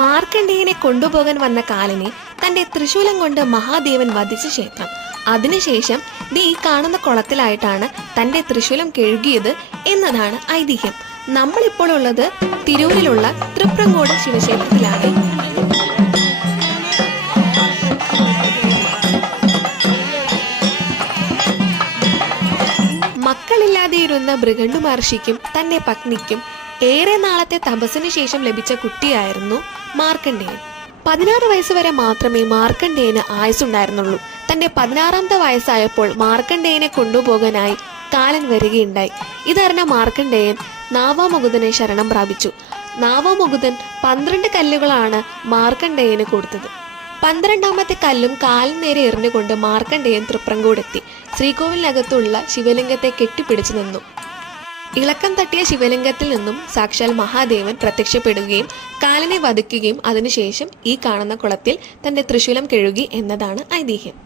മാർക്കണ്ഡേയനെ കൊണ്ടുപോകാൻ വന്ന കാലനെ തന്റെ തൃശൂലം കൊണ്ട് മഹാദേവൻ വധിച്ച ക്ഷേത്രം. അതിനുശേഷം ഈ കാണുന്ന കുളത്തിലായിട്ടാണ് തന്റെ തൃശൂലം കഴുകിയത് എന്നതാണ് ഐതിഹ്യം. നമ്മളിപ്പോൾ ഉള്ളത് തിരൂരിലുള്ള തൃപ്രങ്കോട് ശിവക്ഷേത്രത്തിലാണ്. മക്കളില്ലാതെയിരുന്ന ഭൃഗണ്ഡു മഹർഷിക്കും തന്റെ പത്നിക്കും ഏറെ നാളത്തെ തപസ്സിനു ശേഷം ലഭിച്ച കുട്ടിയായിരുന്നു മാർക്കണ്ഡേയൻ. 16 വയസ്സ് വരെ മാത്രമേ മാർക്കണ്ഡേയന് ആയുസ്സുണ്ടായിരുന്നുള്ളൂ. തന്റെ 16ാമത്തെ വയസ്സായപ്പോൾ മാർക്കണ്ഡേയനെ കൊണ്ടുപോകാനായി കാലൻ വരികയുണ്ടായി. ഇതറിഞ്ഞ മാർക്കണ്ഡേയൻ നാവാമുകുന്ദനെ ശരണം പ്രാപിച്ചു. നാവാമുകുന്ദൻ 12 കല്ലുകളാണ് മാർക്കണ്ഡേയന് കൊടുത്തത്. 12ാമത്തെ കല്ലും കാലിന് നേരെ എറിഞ്ഞുകൊണ്ട് മാർക്കണ്ഡേയൻ തൃപ്രങ്കോടെത്തി. ശ്രീകോവിലിനകത്തുള്ള ശിവലിംഗത്തെ കെട്ടിപ്പിടിച്ചു നിന്നു. ഇളക്കം തട്ടിയ ശിവലിംഗത്തിൽ നിന്നും സാക്ഷാൽ മഹാദേവൻ പ്രത്യക്ഷപ്പെടുകയും കാലനെ വധിക്കുകയും അതിനുശേഷം ഈ കാണുന്ന കുളത്തിൽ തന്റെ തൃശൂലം കഴുകി എന്നതാണ് ഐതിഹ്യം.